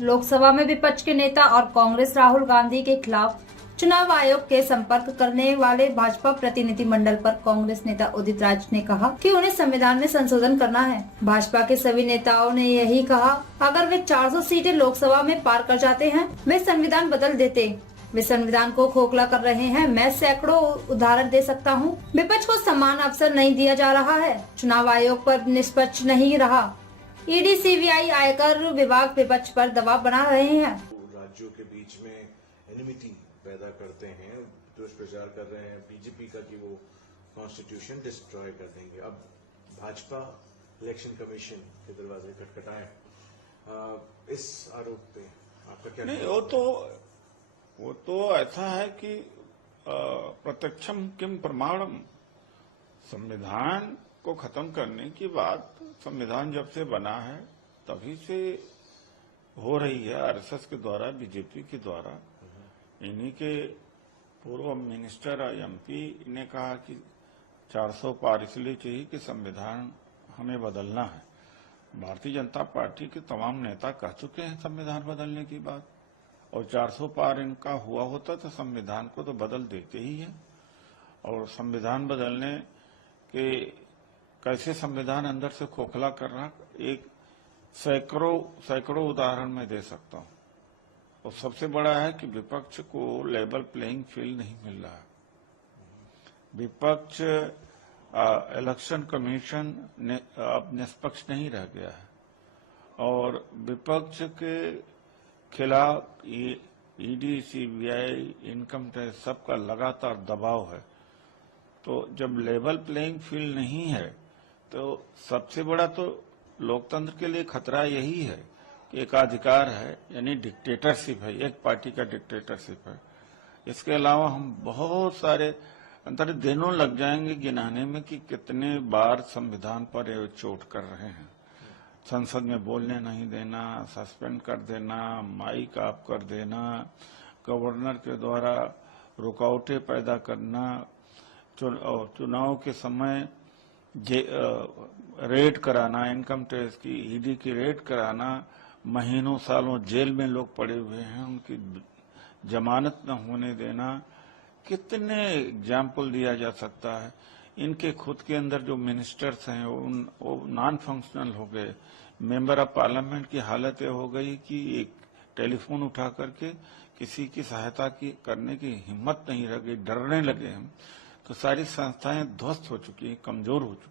लोकसभा में विपक्ष के नेता और कांग्रेस राहुल गांधी के खिलाफ चुनाव आयोग के संपर्क करने वाले भाजपा प्रतिनिधिमंडल पर कांग्रेस नेता उदित राज ने कहा कि उन्हें संविधान में संशोधन करना है। भाजपा के सभी नेताओं ने यही कहा, अगर वे 400 सीटें लोकसभा में पार कर जाते हैं वे संविधान बदल देते। वे संविधान को खोखला कर रहे हैं। मैं सैकड़ों उदाहरण दे सकता हूं। विपक्ष को समान अवसर नहीं दिया जा रहा है। चुनाव आयोग पर निष्पक्ष नहीं रहा। ईडी, सीबीआई, आयकर विभाग विपक्ष पर दबाव बना रहे हैं। राज्यों के बीच में एनिमिटी पैदा करते हैं, दुष्प्रचार कर रहे हैं बीजेपी का कि वो कॉन्स्टिट्यूशन डिस्ट्रॉय कर देंगे। अब भाजपा इलेक्शन कमीशन के दरवाजे खटखटाए, इस आरोप पे आपका क्या? नहीं, वो तो ऐसा है कि प्रत्यक्षम किम प्रमाणम, संविधान को खत्म करने की बात संविधान जब से बना है तभी से हो रही है। आरएसएस के द्वारा, बीजेपी के द्वारा। इन्हीं के पूर्व मिनिस्टर एमपी ने कहा कि 400 पार इसलिए चाहिए कि संविधान हमें बदलना है। भारतीय जनता पार्टी के तमाम नेता कह चुके हैं संविधान बदलने की बात, और 400 पार इनका हुआ होता तो संविधान को तो बदल देते ही है। और संविधान बदलने के कैसे संविधान अंदर से खोखला कर रहा, एक सैकड़ों उदाहरण मैं दे सकता हूं। और सबसे बड़ा है कि विपक्ष को लेवल प्लेइंग फील्ड नहीं मिल रहा है। विपक्ष इलेक्शन कमीशन ने अब निष्पक्ष नहीं रह गया है, और विपक्ष के खिलाफ ईडी, सीबीआई, इनकम टैक्स सबका लगातार दबाव है। तो जब लेवल प्लेइंग फील्ड नहीं है तो सबसे बड़ा तो लोकतंत्र के लिए खतरा यही है कि एकाधिकार है, यानी डिक्टेटरशिप है, एक पार्टी का डिक्टेटरशिप है। इसके अलावा हम बहुत सारे अंतर दिनों लग जाएंगे गिनाने में कि कितने बार संविधान पर ये चोट कर रहे हैं। संसद में बोलने नहीं देना, सस्पेंड कर देना, माइक ऑफ कर देना, गवर्नर के द्वारा रुकावटें पैदा करना, चुनाव के समय रेड कराना, इनकम टैक्स की, ईडी की रेड कराना, महीनों सालों जेल में लोग पड़े हुए हैं, उनकी जमानत न होने देना। कितने एग्जाम्पल दिया जा सकता है। इनके खुद के अंदर जो मिनिस्टर्स हैं वो नॉन फंक्शनल हो गए। मेंबर ऑफ पार्लियामेंट की हालत ये हो गई कि एक टेलीफोन उठा करके किसी की सहायता की करने की हिम्मत नहीं रह गई, डरने लगे हम। तो सारी संस्थाएं ध्वस्त हो चुकी हैं, कमजोर हो चुकी हैं।